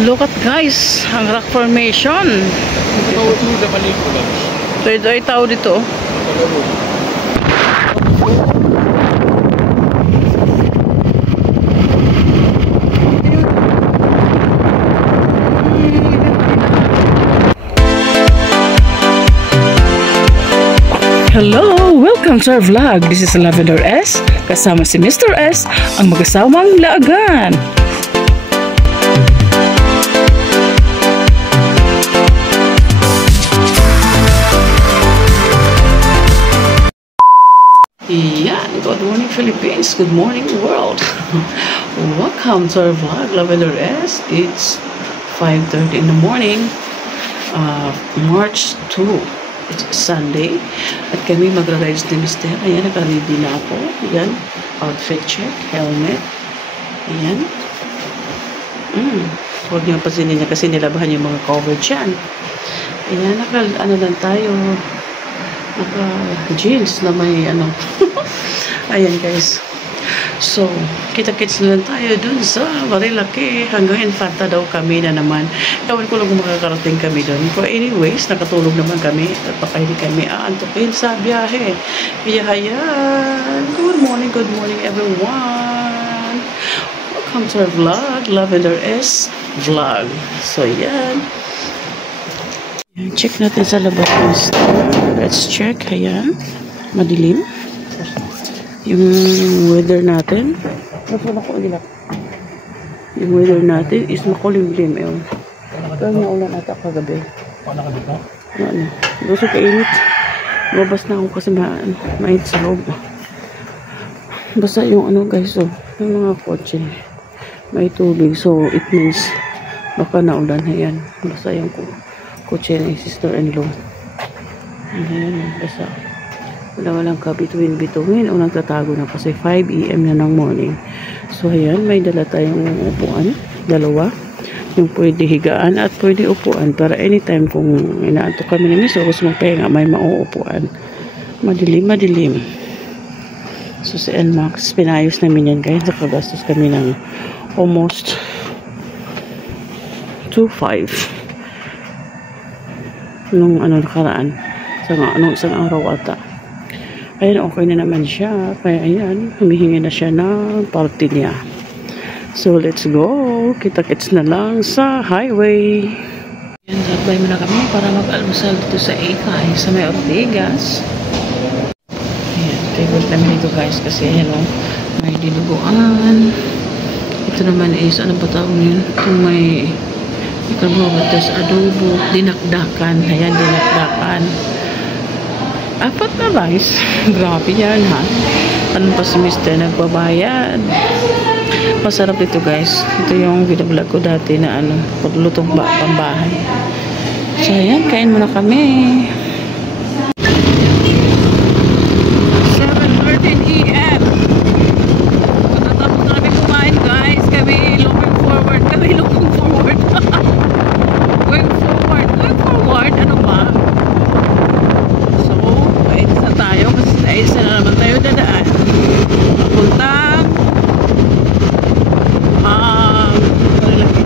Look at guys, ang rock formation. Ito ay tao dito. Hello! Welcome to our vlog. This is Lavender S. Kasama si Mr. S, ang mag-asawang laagan. Yan, good morning Philippines, good morning world. Welcome to our vlog, Lavender S. It's 5:30 in the morning, March 2. It's Sunday. At kami magra-rides ni Mr. Ayan, naka-ready na ako. Ayan, outfit check, helmet. Ayan. Huwag niyo pasinin niya kasi nilabahan yung mga cover dyan. Ayan, ano lang tayo. Naka-jeans na may ano. Ayan guys. So, kita-kits na lang tayo dun sa Marilaki. Hanggang Infanta daw kami na naman. Ewan ko lang kung makakarating kami dun. But anyways, nakatulog naman kami. At baka hindi kami aantukin sa biyahe. Hayan. Good morning everyone. Welcome to our vlog, Lavender S Vlog. So, yan. Check natin sa labas ng store. Let's check. Ayan. Madilim. Yung weather natin. Yung weather natin is makulimlim. Ewan. Pero naulan ata kagabi. Ano? Gusto kainit. Babas na ako kasi mainit sa loob. Basta yung ano guys. So, yung mga kotse. May tubig. So, it means baka naulan. Ayan. Basta yung kotse ng sister-in-law. Ayan. Basta walang ka-between-between o nagtatago na kasi 5 AM na ng morning. So, ayan, may dala tayong upuan. Dalawa. Yung pwede higaan at pwede upuan para anytime kung inaantok kami ni Miss o gusto magpahinga, may mauupuan. Madilim. So, si NMAX, pinayos namin yan guys. Nakagastos kami ng almost 2.5 nung nakaraan. Isang araw ata. Ayan, okay na naman siya. Kaya ayan, humihingi na siya ng party niya. So, let's go. Kita-kits na lang sa highway. Ayan, lakbay muna kami para mag-almusal dito sa Ekay, sa may Ortigas. Ayan, favorite namin ito guys kasi ayan o, may dinuguan. Ito naman is, ano ba tawag yun? Itong may carbohydrates, adobo, dinakdakan. Ayan, dinakdakan. 4 na rice. Grabe yan ha. Ano pa si Mr. nagbabayad. Masarap ito guys. Ito yung vlog ko dati na paglutong pambahay. So ayan, kain muna kami. 7:13 AM. Matatapos na kami kumain guys. Kami looking forward. Going forward. Ano ba? Tayo kasi isa na naman tayo dadaan papuntang Marilaki.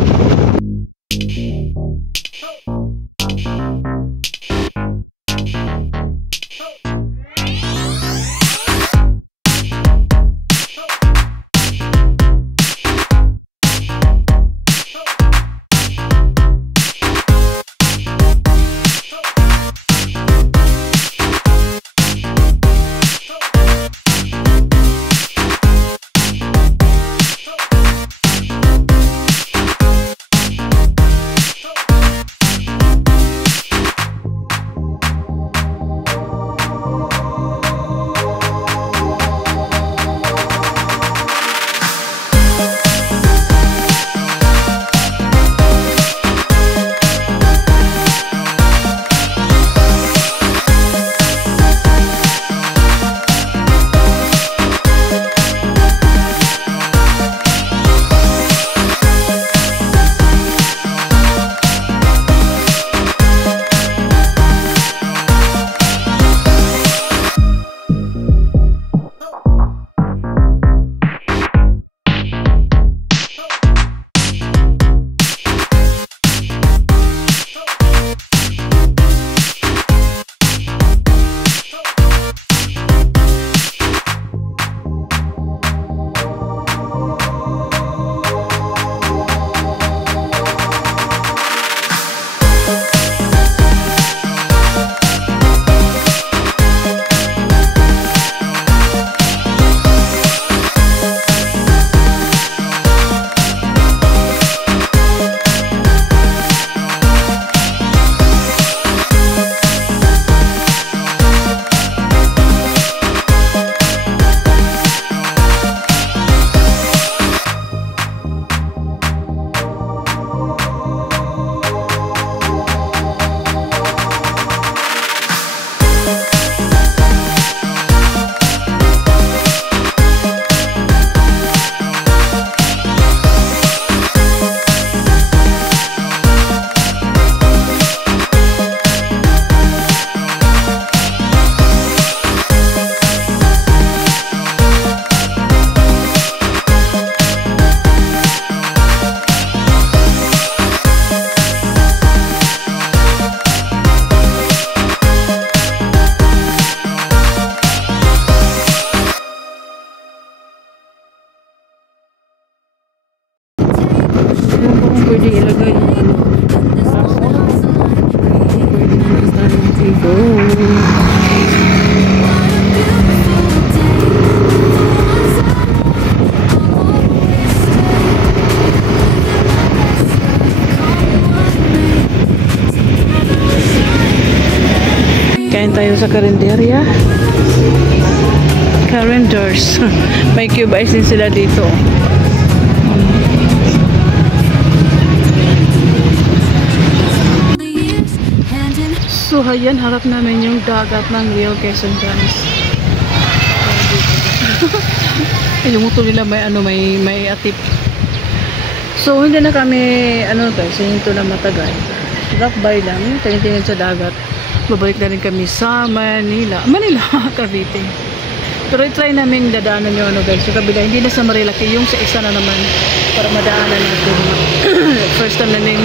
pwede ilagay yung ano. Pwede ilagay yung tigo. Kain tayo sa karinderya. Carinders. May cube ice din sila dito. So, ayan, harap namin yung dagat ng Rio Quezon, guys. Yung motor nila may atip. So, hindi na kami, guys, hinto na matagal. Drop by lang, tingin-tingin sa dagat. Babalik na rin kami sa Manila, Cavite. Pero i-try namin dadaanan yung guys, yung kabila, hindi na sa Marilaki, yung sa isa na naman para madaanan natin. First time namin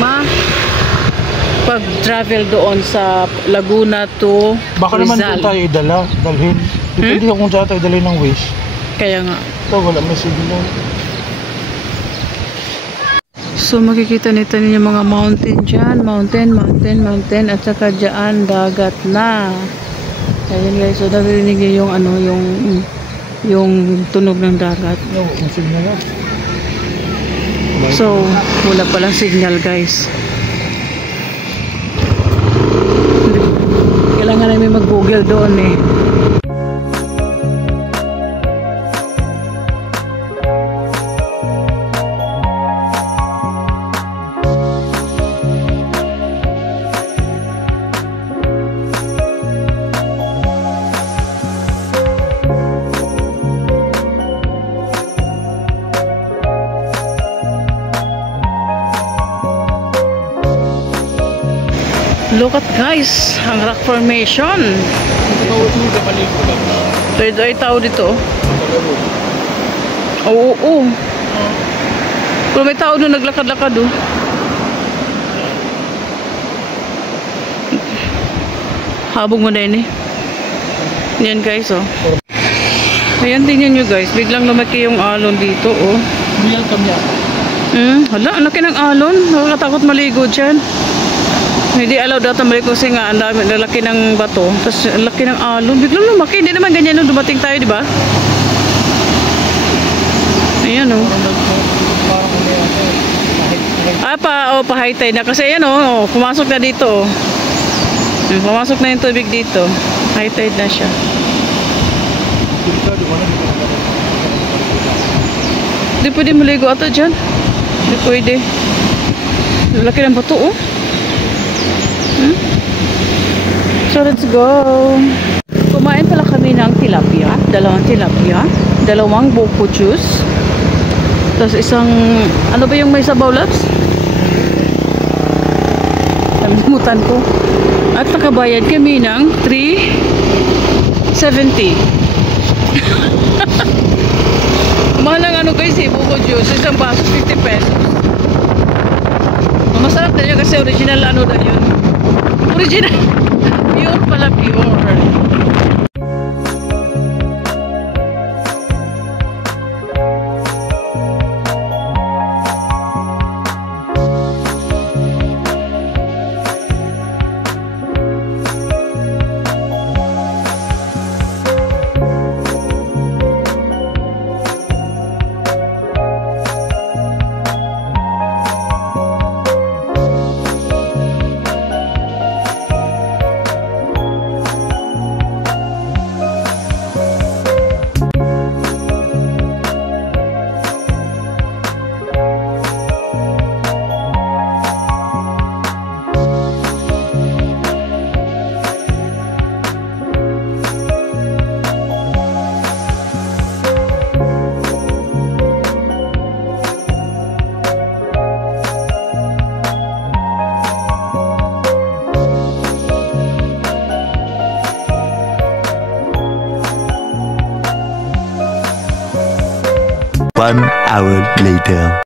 pag-travel doon sa Laguna to baka Rizal. naman doon tayo dalhin. Depende kung saan tayo dalhin ng wish. Kaya nga. Ito, wala may signal. So makikita nito ninyo mga mountain dyan. Mountain. At saka dyan, dagat na. Ayan guys, so narinig nyo yung yung tunog ng dagat. Yung signal lang. So, wala palang signal guys. Kailangan namin mag-google doon eh. Look at guys, ang rock formation. Ito ay tao dito. Oo. Pero may tao doon naglakad-lakad oh. Habog mo na yun eh. Yan guys oh. Ayan, tingnan nyo guys, biglang lumaki yung alon dito oh. Bilang kami. Hala, ang laki ng alon. Nakakatakot maligo dyan. Hindi allowed data maligo kasi nga ang lalaki ng bato. Tapos ang laki ng alon. Biglang lumaki. Hindi naman ganyan nung dumating tayo, di ba? Ayan oh. Pa high tide na. Kasi ayan oh, pumasok na dito oh. Pumasok na yung tubig dito. High tide na siya. Hindi pwede maligo ata dyan. Hindi pwede. Laki ng bato oh. So let's go. Kumain pala kami ng tilapia. Dalawang tilapia. Dalawang buko juice. Tapos isang, ano ba yung may sabaw laps? Nalimutan ko. At nakabayad kami ng 370. Mahal ang guys buko juice. Isang baso 50 pesos. Masarap na yun kasi original na yun. Original. Pure pala, pure. One hour later.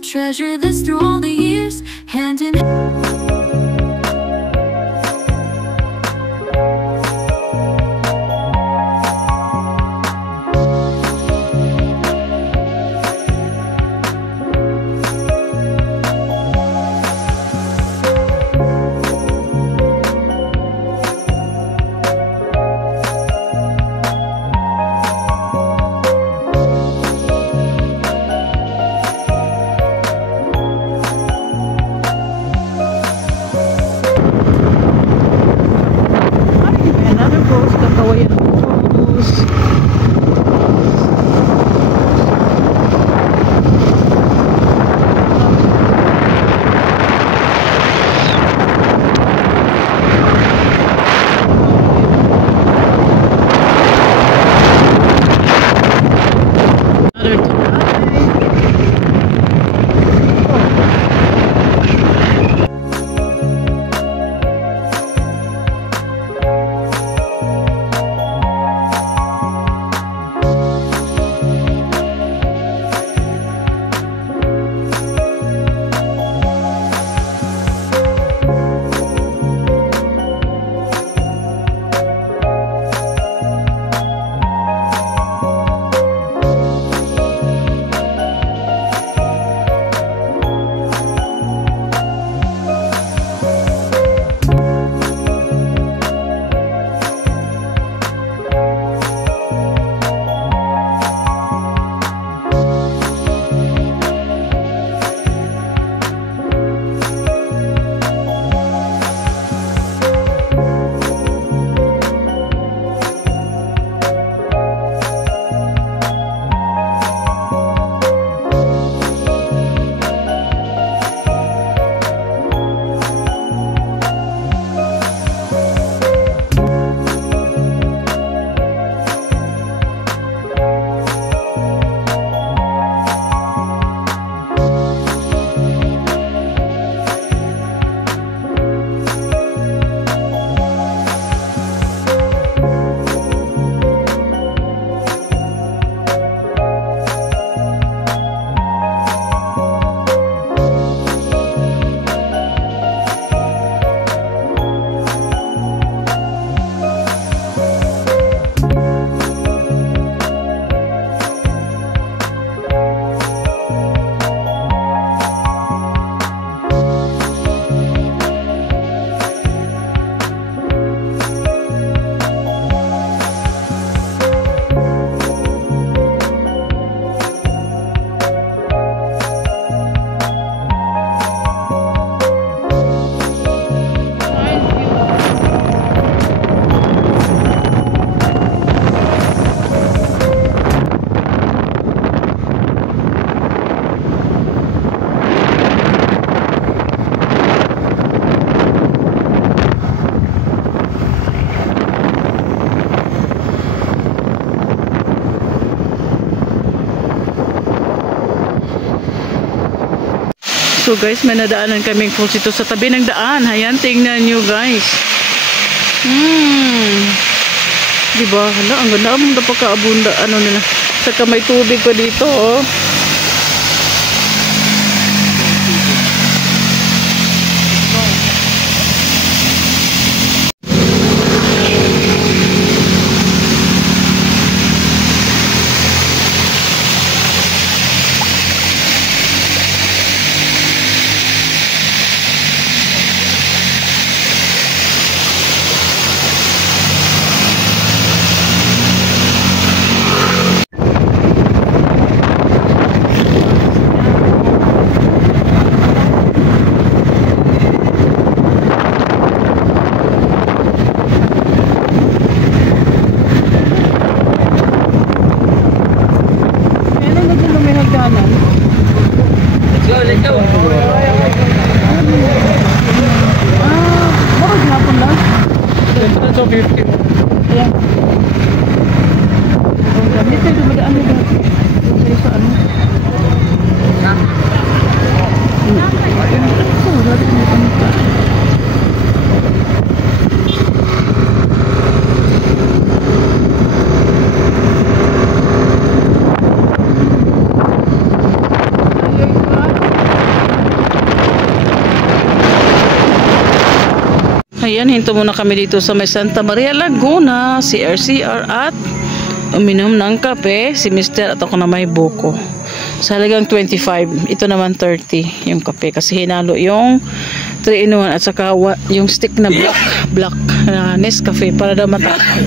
We'll treasure this through all the years, hand in hand. Another post, Kakawayan Post. So guys, may nadaanan kaming falls ito sa tabi ng daan. Ayan, tingnan nyo guys. Diba? Hala, ang ganda mong napaka-abunda. Ano nila? Saka may tubig pa dito, oh. Ayan, hinto muna kami dito sa may Santa Maria Laguna, si RCR at uminom ng kape, si Mr. at ako na may buko. Sa halagang 25, ito naman 30 yung kape kasi hinalo yung 3-in-1 at saka yung stick na black na Nescafe para daw matapang.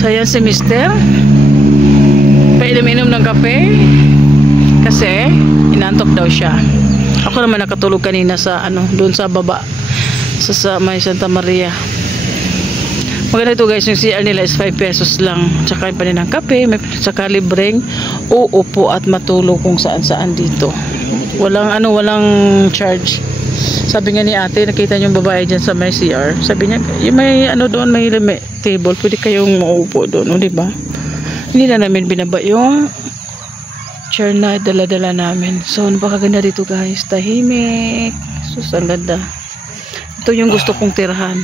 So ayan si Mr. Painom-inom ng kape kasi inantok daw siya. Ako naman nakatulog kanina sa doon sa baba sa may Santa Maria. Maganda ito guys, yung CR nila is 5 pesos lang. Tsaka yung paninang kape, may tsaka libreng uupo at matulog kung saan-saan dito. Walang charge. Sabi nga ni ate, nakita niyo yung babae dyan sa may CR. Sabi niya, yung may doon, may table, pwede kayong mauupo doon, di ba? Hindi na namin binaba yung chair na dala-dala namin. So, napakaganda dito guys. Tahimik. Sus, ang ganda. Ito yung gusto kong tirahan.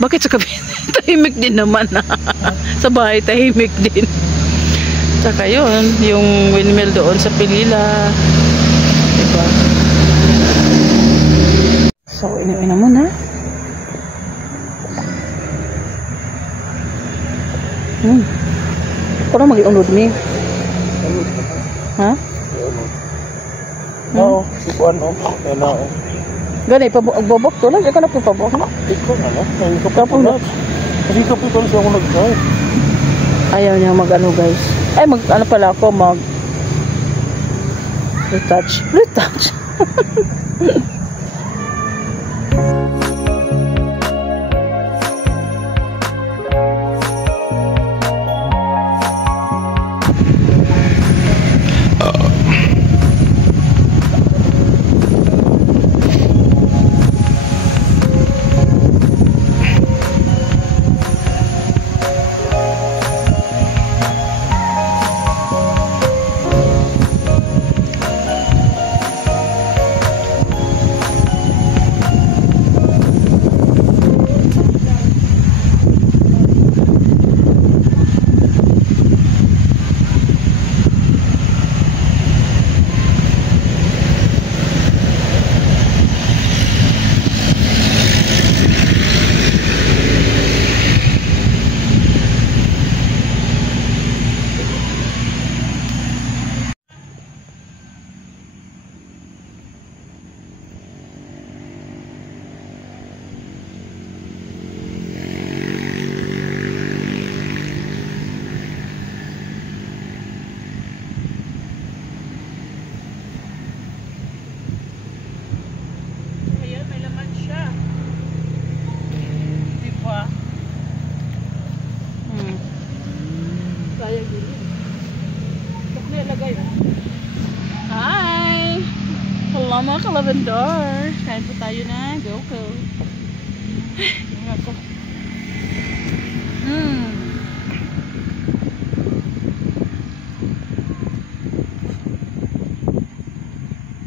Bakit sa kabina? Tahimik din naman. Sa bahay, tahimik din. Saka yun, yung windmill doon sa Pilila. Diba? So, ina muna. Parang mag-iunod ni. Ha? Oo, ikuan o. Yan na o. Gani, pagbobok to lang. Ikaw na po pabok. Ikaw na no? Ikaw po na. Kasi ikaw po siya ako nag-drive. Ayaw niya guys. Ay, pala ako, retouch. Hi! Hello mga ka-lavendar. Kain po tayo na. Go. Yung ako.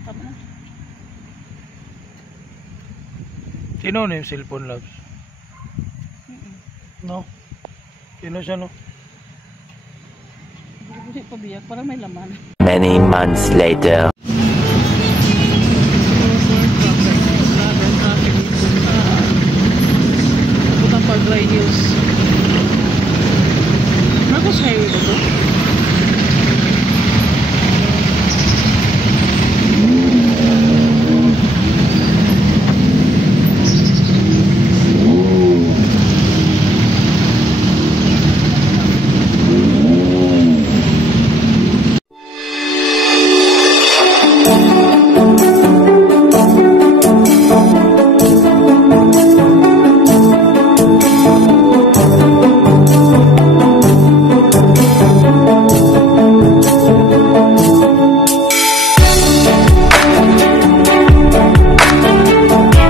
Tama na. Sino na yung cellphone loves? No? Sino siya no? Hindi pabiyak. Parang may laman. Many months later.